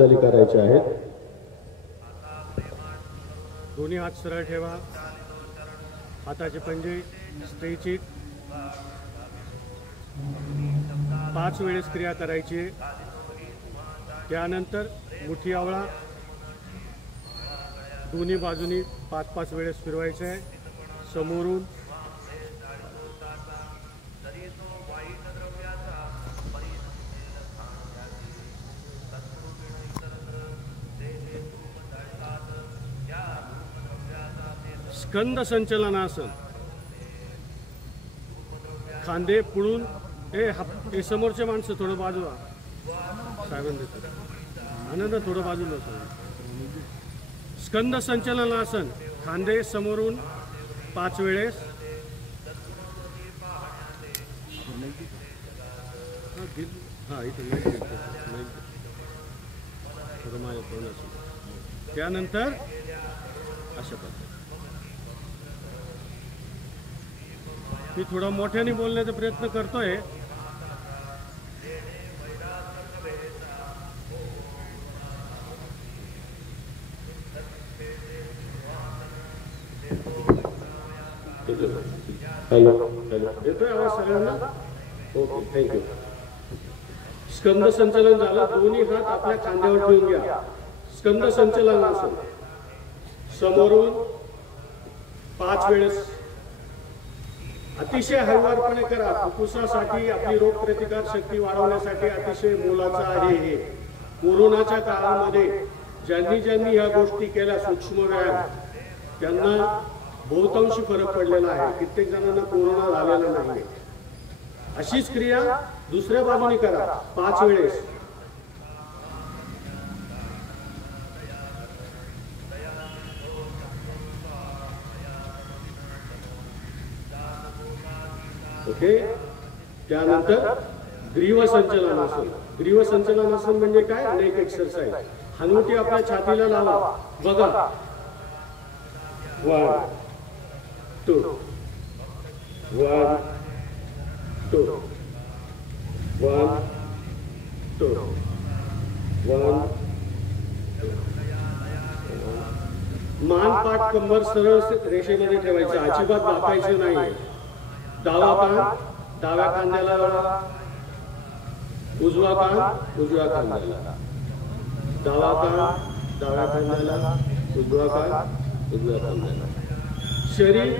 हालचाली करायच्या आहेत. दोन्ही हात सरळ ठेवा, हाताचे पंजे स्ट्रेचिंग 5 वेळेस क्रिया करायची. त्यानंतर मुठी आवळा दोन्ही बाजूनी 5-5 वेळेस फिरवायचे आहे. समोरून स्कंद संचलनासन, खांदे पुढून हे समोरचे माणसं थोडं बाजूला साहेबांना देतात आनंद थोडं बाजूला. स्कंद संचलनासन, खांदे समोरून 5 वेळेस. हा इथं थोडं माझ्या तोंडाचं. त्यानंतर अशा पद्धती मी थोडा मोठ्याने बोलण्याचा प्रयत्न करतोय. हॅलो, येतोय आवाज सगळ्यांना? Okay, thank you. स्कंद संचलन झालं. दोन्ही हात आपल्या खांद्यावर ठेवून घ्या. स्कंद संचलनासन, समोरून 5 वेळेस. अतिशय हळुवारपणे करा. फुफ्फुसासाठी, आपली रोगप्रतिकार शक्ती वाढवण्यासाठी अतिशय मोलाचं आहे हे. कोरोनाच्या काळामध्ये ज्यांनी ह्या गोष्टी केल्या सूक्ष्म व्यायाम, त्यांना बहुतांशी फरक पडलेला आहे. कित्येक जणांना कोरोना झालेला नाही. अशीच क्रिया दुसऱ्या बाजूने करा 5 वेळेस. ओके. त्यानंतर ग्रीव संचलनासन. ग्रीव संचलनासन म्हणजे काय? Neck exercise. हनुवटी आपल्या छातीला लावा. बघा, 1 2 1 2 1 2 1. मान, पाठ, कंबर सरळ रेषेमध्ये ठेवायचं, अजिबात वाकायचं नाही. डावा कान डाव्या खांद्याला लावा, उजवा कान उजव्या खांद्याला. डावा कान डाव्या खांद्याला, उजवा कान उजव्या खांद्याला. शरीर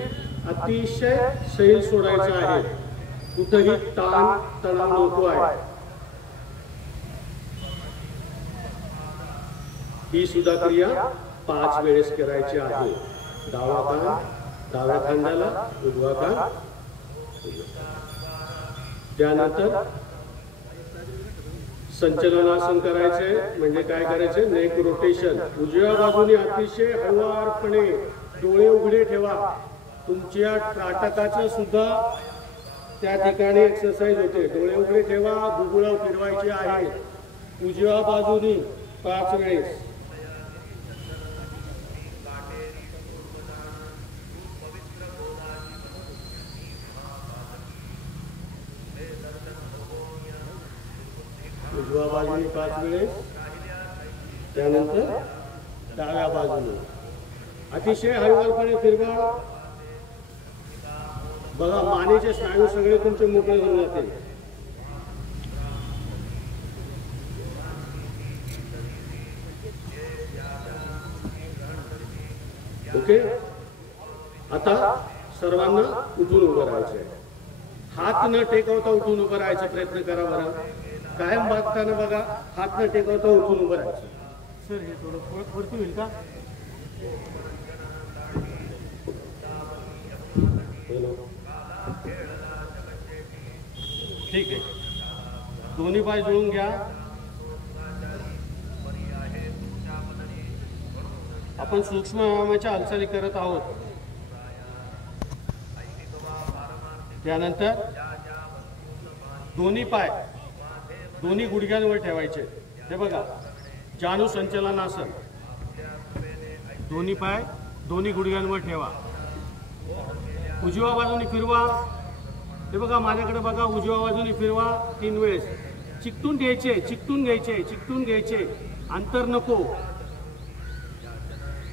अतिशय सैल सोडायचं आहे. कुठेही ताण तणाव नको आहे. ही सुद्धा क्रिया 5 वेळेस करायची आहे. डावा कान डाव्या खांद्याला, उजवा कान. त्यानंतर संचलनासन करायचे. म्हणजे काय करायचे? Neck rotation. उजव्या बाजूने अतिशय हळुवारपणे डोळे उघडे ठेवा. तुमच्या त्राटकाचं सुद्धा त्या ठिकाणी एक्सरसाइज होते. डोळे उघडे ठेवा. बुबुळं फिरवायची आहे उजव्या बाजूनी 5 वेळेस. उजव्या बाजूने 5 वेळेस. त्यानंतर डाव्या बाजूने अतिशय हळुवारपणे फिरवा. बघा, मानेचे स्नायू सगळे तुमचे मोकळे होऊन जातील. ओके. आता सर्वांना उठून उभं राहायचंय. हात न टेकवता उठून उभं राहायचा प्रयत्न करा बरं. कायम बघताना बघा, हात न टेकवता उठून उभं राहायचं. सर, हे थोडं वरती होईल का? ठीक आहे. दोन्ही पाय जुळून घ्या. आपण सूक्ष्म व्यायामाच्या हालचाली करत आहोत. त्यानंतर दोन्ही पाय दोन्ही गुडघ्यांवर ठेवायचे. हे बघा, जाणू संचलनासन. दोन्ही पाय दोन्ही गुडघ्यांवर ठेवा. उजव्या बाजूने फिरवा. हे बघा, माझ्याकडे बघा, उजव्या बाजूने फिरवा 3 वेळेस. चिकटून घ्यायचे, चिकटून घ्यायचे, चिकटून घ्यायचे. अंतर नको.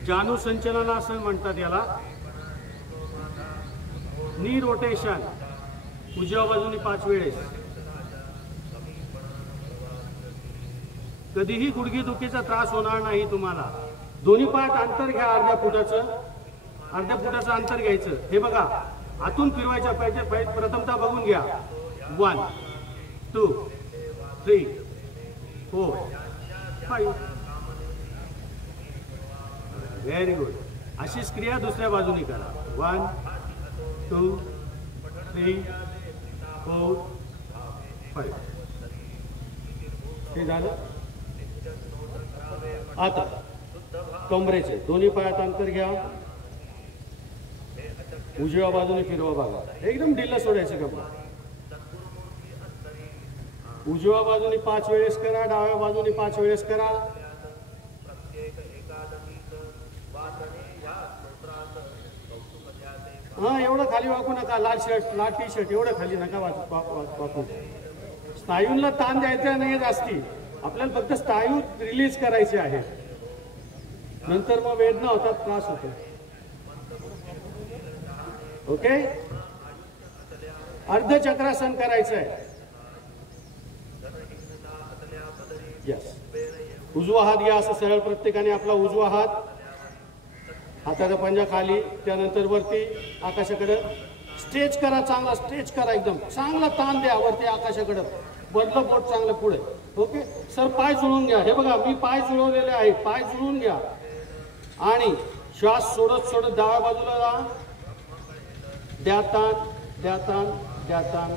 जानू संचलनासन म्हणतात याला. नी रोटेशन उजव्या बाजूने 5 वेळेस. कधीही गुडघेदुखीचा त्रास होणार नाही तुम्हाला. दोन्ही पायात अंतर घ्या, अर्ध्या फुटाचं अंतर घ्यायचं. हे बघा, आतून फिरवायच्या पाहिजे. प्रथमतः बघून घ्या. 1 2 3 4 5. Very good. अशीच क्रिया दुसऱ्या बाजूने करा. 1 2 3 4 5. हे झालं. आता कमरेचे दोन्ही पायात अंतर घ्या. उजव्या बाजूने फिरवा बघा. एकदम ढिल्ला सोडायचं कपडा. उजव्या बाजूने 5 वेळेस करा, डाव्या बाजूने 5 वेळेस करा. हा, एवढं खाली वाकू नका. लाल शर्ट, लाल टी शर्ट एवढं खाली नका वाकू. स्नायूंना ताण द्यायचा नाही जास्ती. आपल्याला फक्त स्नायू रिलीज करायचे आहे. नंतर मग वेदना होतात, त्रास होतो. ओके. अर्धचक्रासन करायचं आहे. यस. उजवा हात घ्या असं सरळ. प्रत्येकाने आपला उजवा हात, हाताचा पंजा खाली, त्यानंतर वरती आकाशाकडे स्ट्रेच करा. चांगला स्ट्रेच करा. एकदम चांगला ताण द्या वरती आकाशाकडे. बदलं बोट चांगलं पुढे. Okay sir. पाय जुळून घ्या. हे बघा, मी पाय जुळवलेले आहे. पाय जुळून घ्या आणि श्वास सोडत सोडत डाव्या बाजूला जा. द्या ताण, द्या ताण, द्या ताण.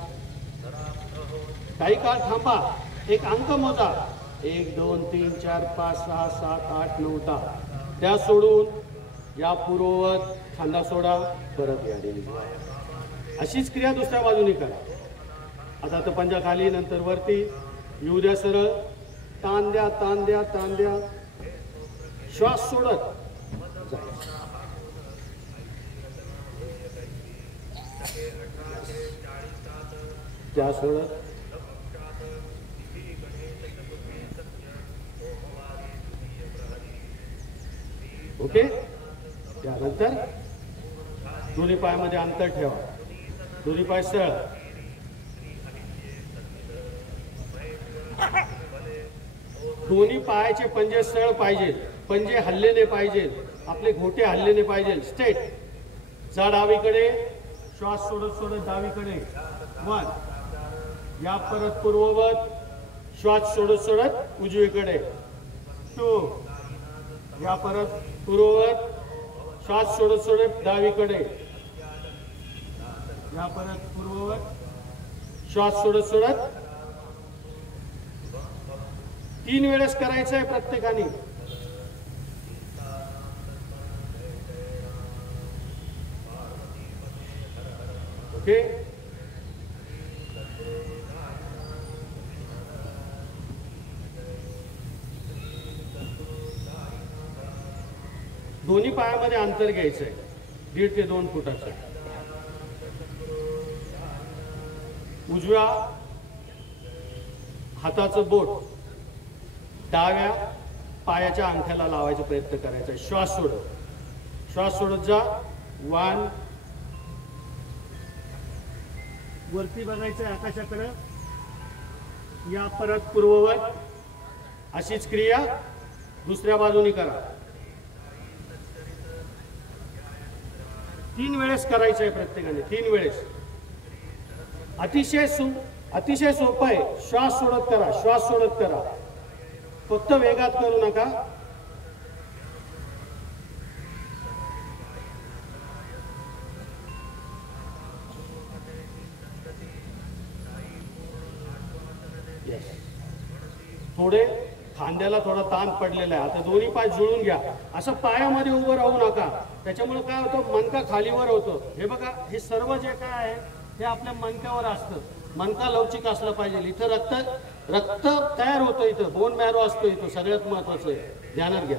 काही काळ थांबा. एक अंक मोजा. 1 2 3 4 5 6 7 8 9 10. त्या सोडून या पूर्ववत खांदा सोडा. परत या रिलीज. अशीच क्रिया दुसऱ्या बाजूने करा. आता तर पंजा खाली, नंतर वरती येऊ द्या सरळ. ताण द्या, ताण द्या, ताण द्या. श्वास सोडत त्या सोडत. ओके. त्यानंतर दोन्ही पायामध्ये अंतर ठेवा. दोन्ही पाय सरळ. दोन्ही पायाचे पंजे सरळ पाहिजे. पंजे हल्लेले पाहिजे. आपले घोटे हल्लेले पाहिजे. स्ट्रेट. जा डावीकडे. श्वास सोडत सोडत डावीकडे. 1. या परत पूर्ववत. श्वास सोडत सोडत उजवीकडे. 2. या परत पूर्ववत. श्वास सोडत सोडत डावीकडे. या परत पूर्ववत. श्वास सोडत सोडत. 3 वेळेस करायचं आहे प्रत्येकाने. ओके. दोन्ही पायामध्ये अंतर घ्यायचं आहे. 1.5 ते 2 फुटाचं. उजव्या हाताचं बोट डाव्या पायाच्या अंगठ्याला लावायचा प्रयत्न करायचा. श्वास सोडत. श्वास सोडत जा. 1. वरती बघायचं आहे आकाशाकडे. या परत पूर्ववत. अशीच क्रिया दुसऱ्या बाजूनी करा. 3 वेळेस करायचं आहे प्रत्येकाने. 3 वेळेस. अतिशय सोपं आहे. श्वास सोडत करा. श्वास सोडत करा. फक्त वेगात करू नका. थोडे खांद्याला थोडा ताण पडलेला आहे. आता दोन्ही पाय जुळून घ्या. असं पायामध्ये उभं राहू नका. त्याच्यामुळे काय होतं, मणका खालीवर होतं. हे बघा, हे सर्व जे काय आहे हे आपल्या मणक्यावर असतं. मणका लवचिक असला पाहिजे. इथं रक्त तयार होतं. इथं बोन मॅरो असतो. इथं सगळ्यात महत्वाचं आहे. ध्यानात घ्या.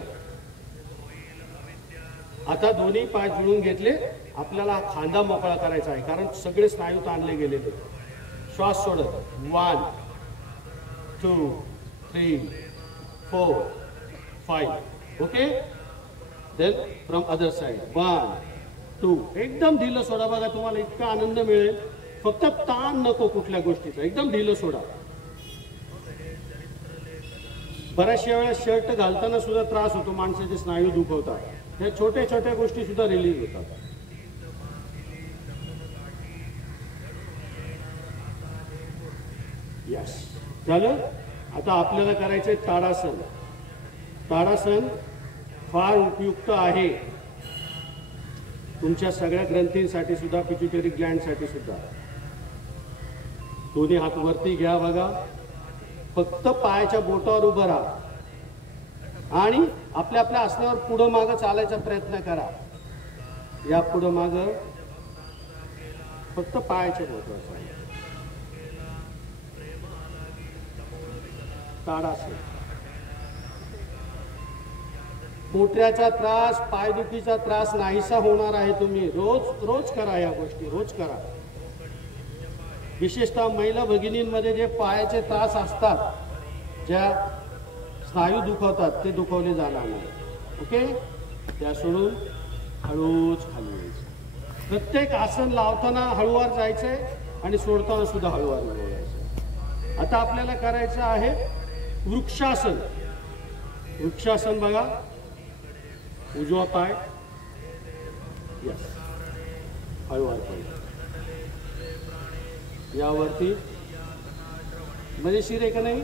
आता दोन्ही पाय जुळून घेतले. आपल्याला खांदा मोकळा करायचा आहे, कारण सगळे स्नायू ताणले गेलेले. श्वास सोडत. 1 2 3 4 5. Okay, then from other side 1 2. एकदम ढिलं सोडा बघा, तुम्हाला इतका आनंद मिळेल. फक्त ताण नको कुठल्या गोष्टीचा, एकदम ढिलं सोडा. बऱ्याचशा वेळेला शर्ट घालताना सुद्धा त्रास होतो, माणसाचे स्नायू दुखवतात. ह्या छोट्या छोट्या गोष्टी सुद्धा रिलीज होतात. यस, झालं. आता आपल्याला करायचंय ताडासन. ताडासन फार उपयुक्त आहे तुमच्या सगळ्या ग्रंथींसाठी सुद्धा, पिट्युटरी ग्लँडसाठी सुद्धा. दोन्ही हात वरती घ्या बघा, फक्त पायाच्या बोटावर उभं राहा आणि आपल्या आपल्या आसनावर पुढं मागं चालायचा प्रयत्न करा. या पुढं मागं फक्त पायाच्या बोटावर चाला. ताडासन. पोटऱ्याचा त्रास, पायदुखीचा त्रास नाहीसा होणार आहे. तुम्ही रोज रोज करा, या गोष्टी रोज करा. विशेषतः महिला भगिनींमध्ये जे पायाचे त्रास असतात, ज्या स्नायू दुखवतात, ते दुखवले जाणार नाही. ओके, त्या सोडून हळूच खाली यायचं. प्रत्येक आसन लावताना हळूवार जायचंय आणि सोडताना सुद्धा हळूवार जायचं. आता आपल्याला करायचं आहे वृक्षासन. वृक्षासन बघा, उजवा पाय, यस, हळूवार पाय यावरती. मजेशीर आहे का नाही?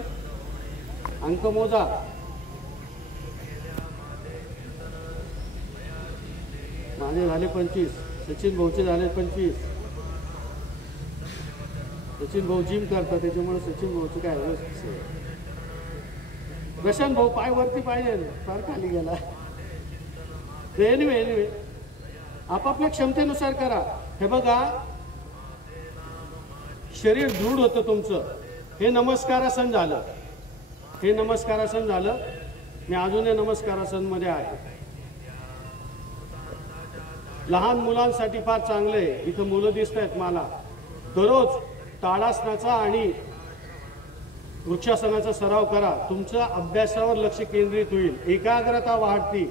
अंक मोजा. माझे झाले 25, सचिन भाऊचे झाले 25. सचिन भाऊ जिम करतात, त्याच्यामुळे सचिन भाऊचं काय व्यवस्थित. प्रशांत भाऊ पाय वरती पाहिजे, फार खाली गेला. एनिवे आपापल्या क्षमतेनुसार करा. हे बघा, शरीर दृढ होतं तुमचं. हे नमस्कारासन झालं, हे नमस्कारासन झालं. मी अजूनही नमस्कारासनमध्ये आहे. लहान मुलांसाठी फार चांगलं आहे. इथं मुलं दिसत आहेत मला. दररोज ताडासनाचा आणि वृक्षासनाचा सराव करा. तुमच्या अभ्यासावर लक्ष केंद्रित होईल, एकाग्रता वाढती.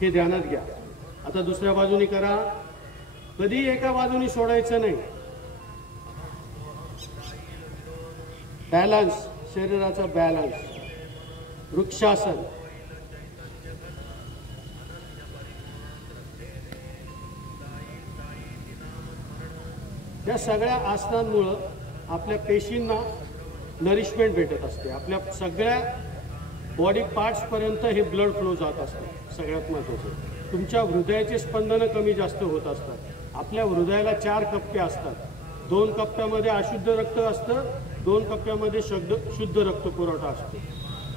हे ध्यानात घ्या. आता दुसऱ्या बाजूनी करा. कधी एका बाजूनी सोडायचं नाही. बॅलन्स, शरीराचा बॅलन्स. वृक्षासन. या सगळ्या आसनांमुळं आपल्या पेशींना नरिशमेंट भेटत असते. आपल्या सगळ्या बॉडी पार्ट्सपर्यंत हे ब्लड फ्लो जात असतं. सगळ्यात महत्त्वाचं, तुमच्या हृदयाचे स्पंदनं कमी जास्त होत असतात. आपल्या हृदयाला 4 कप्पे असतात. 2 कप्प्यामध्ये अशुद्ध रक्त असतं, 2 कप्प्यामध्ये शुद्ध रक्त पुरवठा असतो.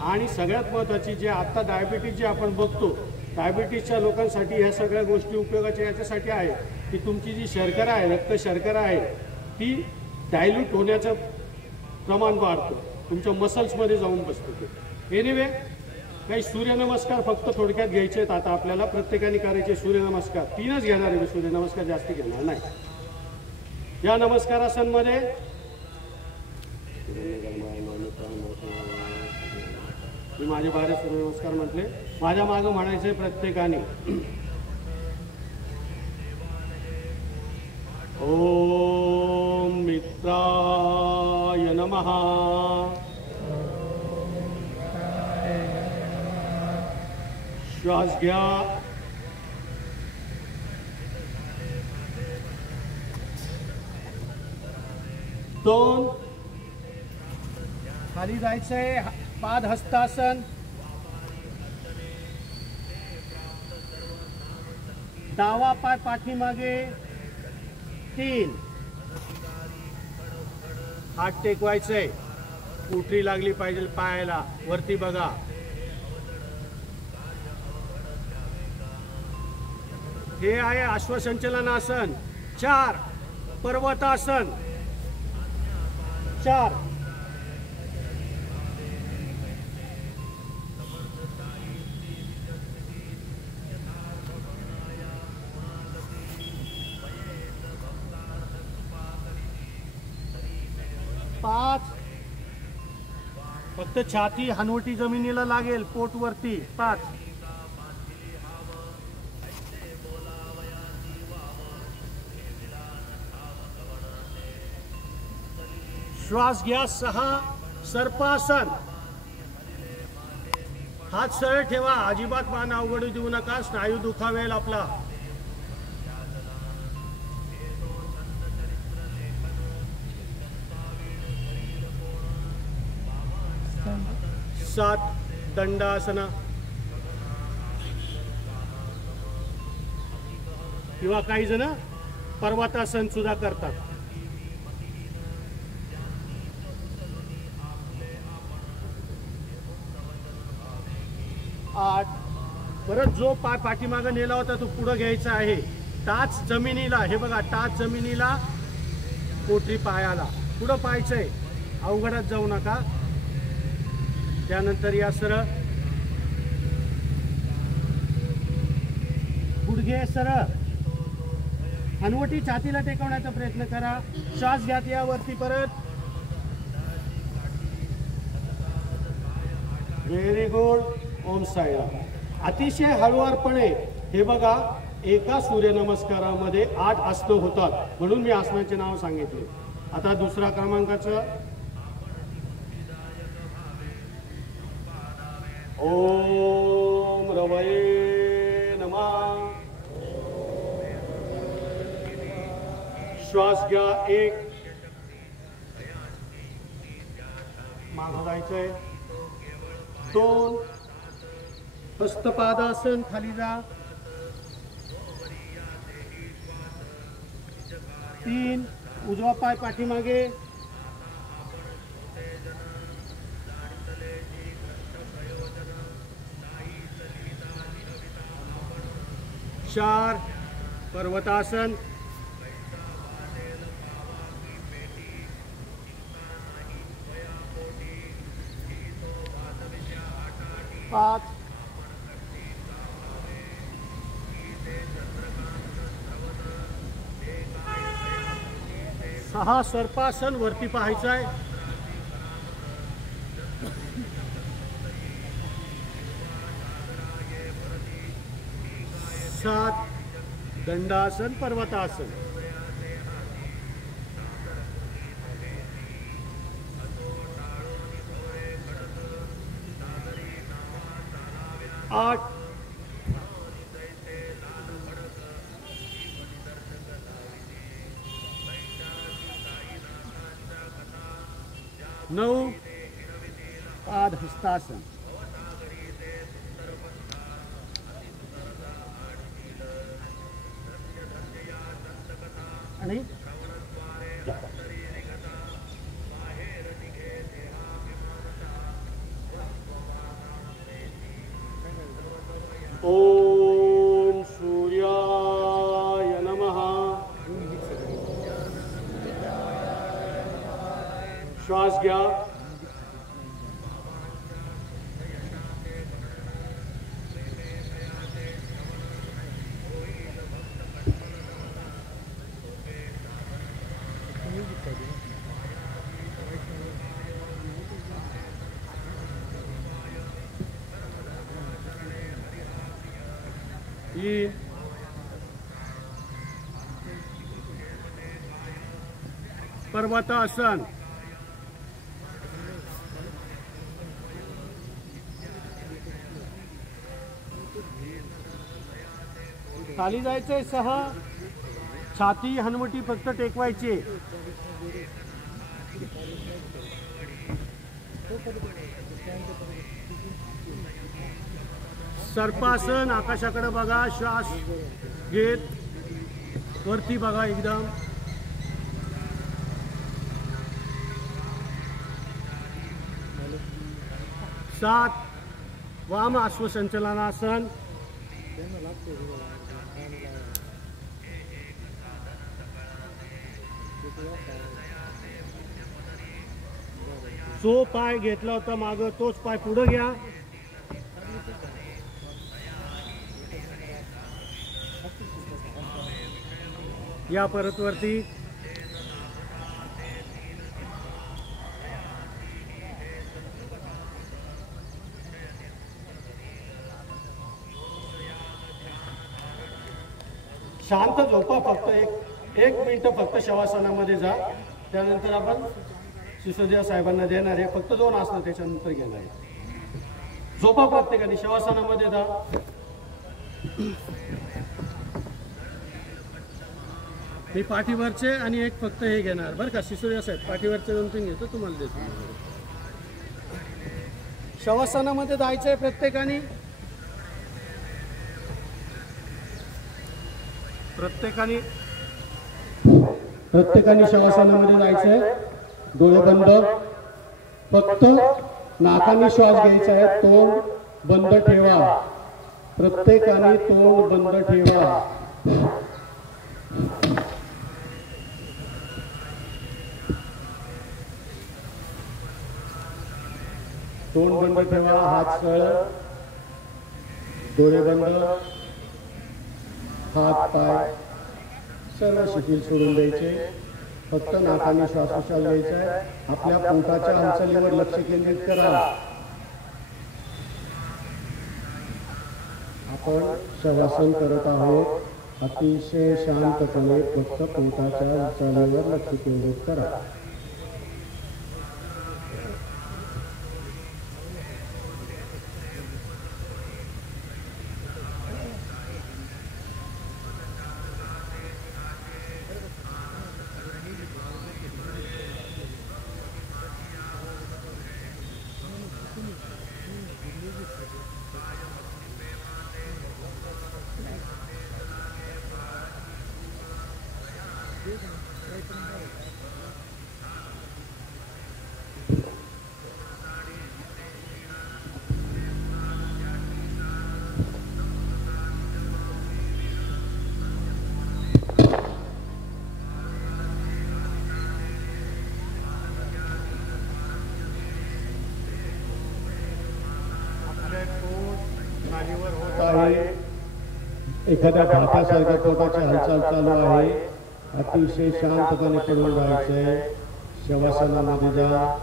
आणि सगळ्यात महत्त्वाची, जे आता डायबिटीज जे आपण बघतो, डायबिटीजच्या लोकांसाठी ह्या सगळ्या गोष्टी उपयोगाच्या याच्यासाठी आहे की तुमची जी शर्करा आहे, रक्त शर्करा आहे, ती डायल्यूट होण्याचं प्रमाण वाढतं, तुमच्या मसल्समध्ये जाऊन बसतं ते. एनिवे, काही सूर्यनमस्कार फक्त थोडक्यात घ्यायचे आहेत. आता आपल्याला प्रत्येकाने करायचे सूर्यनमस्कार. 3च घेणार आहे मी, सूर्यनमस्कार जास्त घेणार नाही. या नमस्कारासनमध्ये मी माझे 12 सूर्यनमस्कार म्हटले. माझ्या मागं म्हणायचे प्रत्येकाने, ओम मित्राय नमः, श्वास घ्या, दोन, खाली जायचंय, पाद हस्तासन, डावा पाय पाठीमागे, 3, हात टेकवायचंय, उठरी लागली पाहिजे पायाला, वरती बघा. हे आहे अश्वसंचलनासन. 4, पर्वतासन. 4, 5, फक्त छाती हनवटी जमिनीला लागेल, पोट वरती. 5. श्वास घ्या. 6. सर्पासन. हात सरळ ठेवा, अजिबात मान अवघड देऊ नका, स्नायू दुखावेल आपला. 7. दंडासना किंवा काही जण पर्वतासन सुद्धा करतात. 8. परत जो पाय पाठीमागे नेला होता तो पुढे घ्यायचा आहे. टाच जमिनीला, हे बघा, टाच जमिनीला, पोटरी पायाला, पुढं पाहायचंय, अवघडात जाऊ नका. त्यानंतर या सरळ, गुडघे सरळ, हनवटी छातीला टेकवण्याचा प्रयत्न करा. श्वास घ्या यावरती. परत. Very good. ओम साईराम. अतिशय हळुवारपणे, हे बघा, एका सूर्यनमस्कारामध्ये 8 आसनं होतात, म्हणून मी आसनाचे नाव सांगितले. आता दुसरा क्रमांकाचं, ओम रवये नमः. श्वास घ्या. 1. मागं जायचंय. 2. हस्तपादासन, खाली जा. 3. उजवा पाय पाठीमागे. 4. पर्वतासन. 5. 6. सर्पासन, वरती पाहायचं आहे. 7. दंडासन, पर्वतासन. 8. 9. पाद हस्तासन. आणि ओम सूर्याय नमः. श्वास घ्या. पर्वतासन. खाली जायचंय. 6. छाती हनवटी फक्त टेकवायची. 7. सर्पासन. आकाशाकडे बघा, श्वास घेत वरती बघा एकदम. 7. वाम अश्वसंचलनासन. 8. पाय घेतला होता मागं, तोच पाय पुढे घ्या. या परत वरती. शांत झोपा, फक्त एक मिनिट फक्त शवासनामध्ये जा. त्यानंतर आपण सिसोदिया साहेबांना देणार आहे. फक्त 2 आसनं त्याच्यानंतर घेणार आहे. झोपा प्रत्येकाने, शवासनामध्ये जा. हे पाठीवरचे आणि एक फक्त हे घेणार बरं का. सिसोदिया साहेब पाठीवरचे 2-3 घेतो, तुम्हाला देतो. शवासनामध्ये जायचंय प्रत्येकाने. प्रत्येकाने शवासनामध्ये जायचंय. डोळे बंद, फक्त नाकाने श्वास घ्यायचा आहे. तोंड बंद ठेवा. प्रत्येकाने तोंड बंद ठेवा. तोंड बंद ठेवा. हात सरळ, डोळे बंद, हात पाय सर्व शिथिल सोडून द्यायचे. फक्त नाकाने श्वासोच्छ्वास घ्यायचा आहे. आपल्या पोटाच्या हालचालीवर लक्ष केंद्रित करा. आपण शवासन करत आहोत. अतिशय शांतपणे फक्त पोटाच्या हालचालीवर लक्ष केंद्रित करा. एखाद्या भातासारख्या पोटाची हालचाल चालू आहे. अतिशय शांतपणे पडून राहायचंय. शवासनामध्ये जा.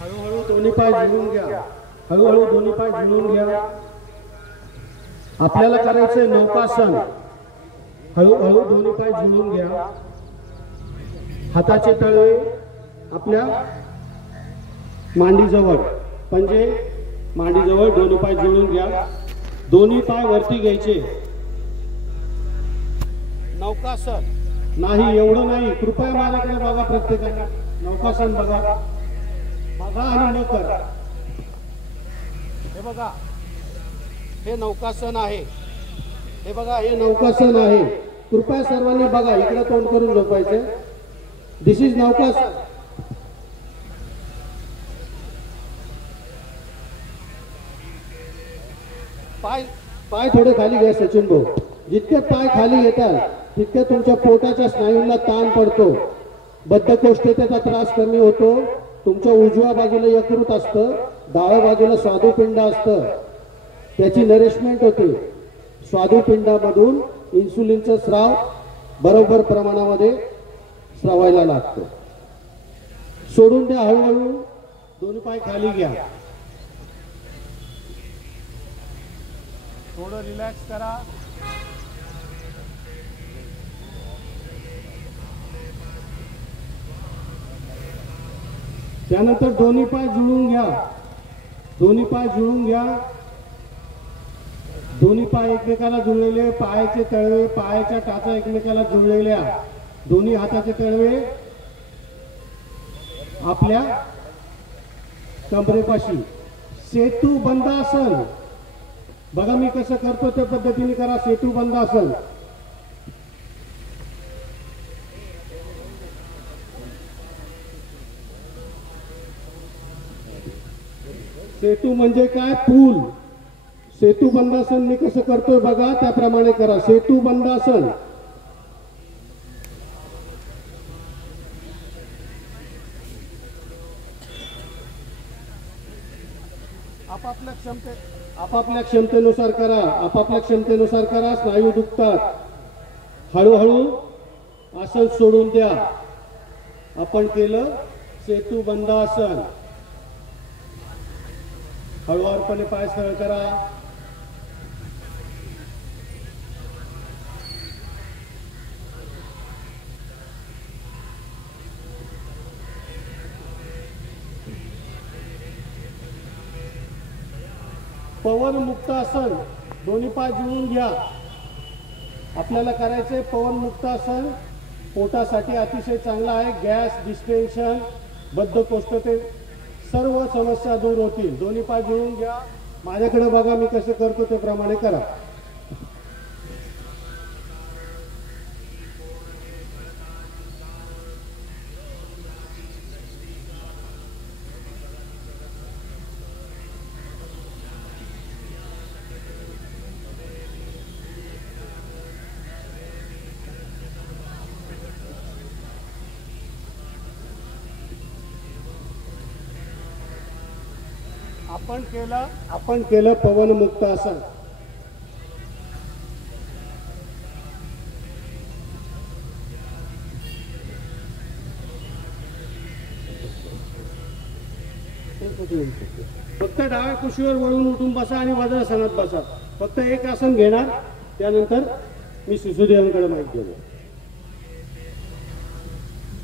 हळूहळू दोन्ही पाय झुळून घ्या. हळूहळू दोन्ही पाय झुळून घ्या. आपल्याला करायचंय नौकासन. हळूहळू दोन्ही पाय झुळून घ्या. हाताचे तळवे आपल्या मांडीजवळ, पंजे मांडीजवळ, दोन्ही पाय झुळून घ्या. दोन्ही पाय वरती घ्यायचे. नौकासन नाही, एवढं नाही. कृपया माझ्याकडे बघा. प्रत्येकाने नौकासन बघा. बघा आणि न करा. हे बघा, हे नौकासन आहे. हे बघा, हे नौकासन आहे. कृपया सर्वांनी बघा. इकडे तोंड करून झोपायचं. दिस इज नौकासन. पाय थोडे खाली घ्या सचिन भाऊ. जितके पाय खाली येतात तितके तुमच्या पोटाच्या स्नायूंना ताण पडतो. बद्धकोष्ठतेचा त्रास कमी होतो. तुमच्या उजव्या बाजूला यकृत असतं, डाव्या बाजूला स्वादुपिंड असतं. त्याची नरिशमेंट होते. स्वादुपिंडामधून इन्सुलिनचा स्राव बरोबर प्रमाणामध्ये स्रावायला लागतो. सोडून द्या. हळूहळू दोन्ही पाय खाली घ्या. थोडं रिलॅक्स करा. त्यानंतर दोन्ही पाय जुळून घ्या. दोन्ही पाय जुळून घ्या. दोन्ही पाय एकमेकाला जुळलेले. पायाचे तळवे, पायाच्या टाचा एकमेकाला जुळलेल्या. दोन्ही हाताचे तळवे आपल्या कमरेपाशी. सेतू बंदासन. बघा मी कसं करतो त्या पद्धतीने करा. सेतू बंधासन. सेतू म्हणजे काय? पूल. सेतू बंधासन मी कसं करतोय बघा, त्याप्रमाणे करा. सेतू बंधासन. आपापल्या क्षमतेनुसार करा. आपापल्या क्षमतेनुसार करा. स्नायू दुखतात. हळूहळू आसन सोडून द्या. आपण केलं सेतू बंधासन. हळूवारपणे पाय सरळ करा. पवन मुक्तासन. दोन्ही पाय जुळून घ्या. आपल्याला करायचे पवन मुक्तासन. पोटासाठी अतिशय चांगला आहे. गॅस, डिस्टेन्शन, बद्धकोष्ठते सर्व समस्या दूर होतील. दोन्ही पाय जुळून घ्या. माझ्याकडे बघा मी कसं करतो त्याप्रमाणे करा. आपण केलं पवन मुक्तासन. फक्त डाव्या कुशीवर वळून उठून बसा आणि वज्रासनात बसा. फक्त एक आसन घेणार, त्यानंतर मी शिशुदेवांकडे माहिती घेणार.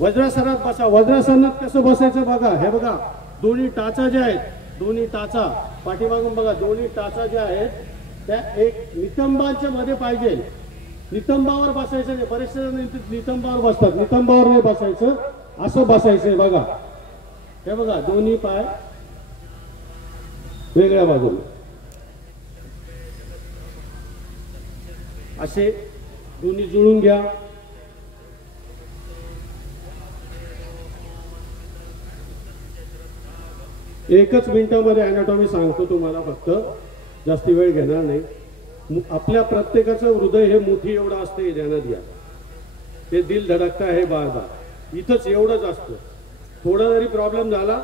वज्रासनात बसा. वज्रासनात कसं बसायचं बघा. हे बघा, दोन्ही टाचा ज्या आहेत, दोन्ही टाचा पाठीमागून बघा, दोन्ही टाचा ज्या आहेत त्या एक नितंबांच्या मध्ये पाहिजे. नितंबावर बसायचं नाही. बरेचसे जण नितंबावर बसतात. नितंबावर नाही बसायचं, असं बसायचंय बघा. हे बघा, दोन्ही पाय वेगळ्या बाजूला असे दोन्ही जुळून घ्या. एकच मिनिटामध्ये अॅनाटॉमी सांगतो तुम्हाला, फक्त जास्ती वेळ घेणार नाही. आपल्या प्रत्येकाचं हृदय हे मुठी एवढं असतं, हे ध्यानात घ्या. ते दिल धडकता आहे बार बार, इथंच एवढंच असतं. थोडा जरी प्रॉब्लेम झाला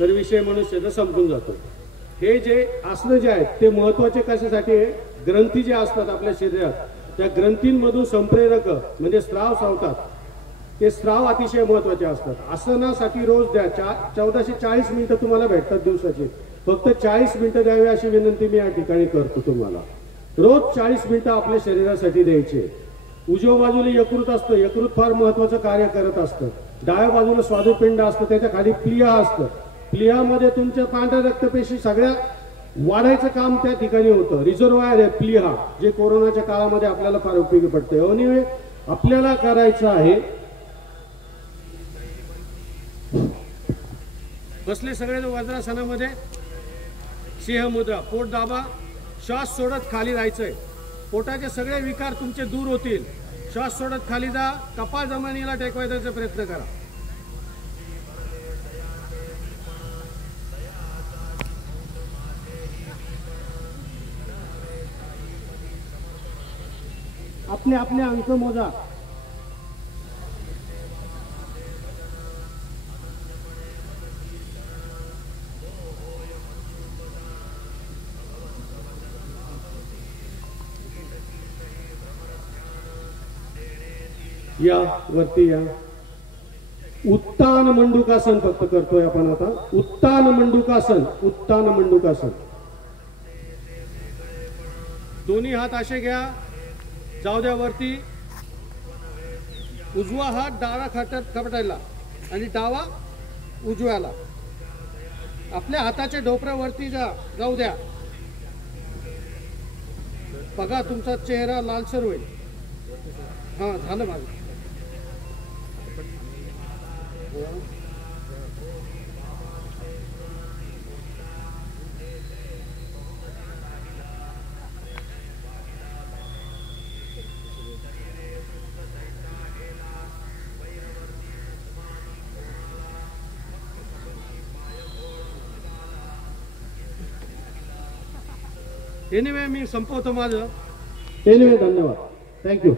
तर विषय मनुष्याचा संपून जातो. हे जे आसनं जे आहेत ते महत्वाचे कशासाठी आहे? ग्रंथी जे असतात आपल्या शरीरात, त्या ग्रंथींमधून संप्रेरक म्हणजे स्राव सावतात. ते स्राव अतिशय महत्वाचे असतात. आसनासाठी रोज द्या. 1440 मिनिटं तुम्हाला भेटतात दिवसाची. फक्त 40 मिनिटं द्यावी अशी विनंती मी या ठिकाणी करतो तुम्हाला. रोज 40 मिनिटं आपल्या शरीरासाठी द्यायचे. उजव्या बाजूला यकृत असतं. यकृत फार महत्वाचं कार्य करत असतं. डाव्या बाजूला स्वादुपिंड असतं, त्याच्या खाली प्लिहा असतं. प्लिहामध्ये तुमच्या पांढऱ्या रक्तपेशी सगळ्या वाढायचं काम त्या ठिकाणी होतं. रिझर्वायर आहे प्लिहा, जे कोरोनाच्या काळामध्ये आपल्याला फार उपयोगी पडते. एनिवे आपल्याला करायचं आहे, बसले सगळे वज्रासनामध्ये, सिंह मुद्रा. पोट दाबा, श्वास सोडत खाली जायचंय. पोटाचे सगळे विकार तुमचे दूर होतील. श्वास सोडत खाली जा. कपाळ जमिनीला टेकवायचा प्रयत्न करा. आपले अंक मोजा. या वरती या. उत्तान मंडूकासन फक्त करतोय आपण आता. उत्तान मंडूकासन. उत्तान मंडूकासन. दोन्ही हात असे घ्या, जाऊ द्या वरती. उजवा हात डाव्या खाट्यात कपटायला आणि डावा उजव्याला. आपल्या हाताच्या ढोपऱ्यावरती जाऊ द्या. बघा तुमचा चेहरा लालसर होईल. हा झालं माझं. एनिवे मी संपवतो माझं. एनिवे धन्यवाद, थँक्यू.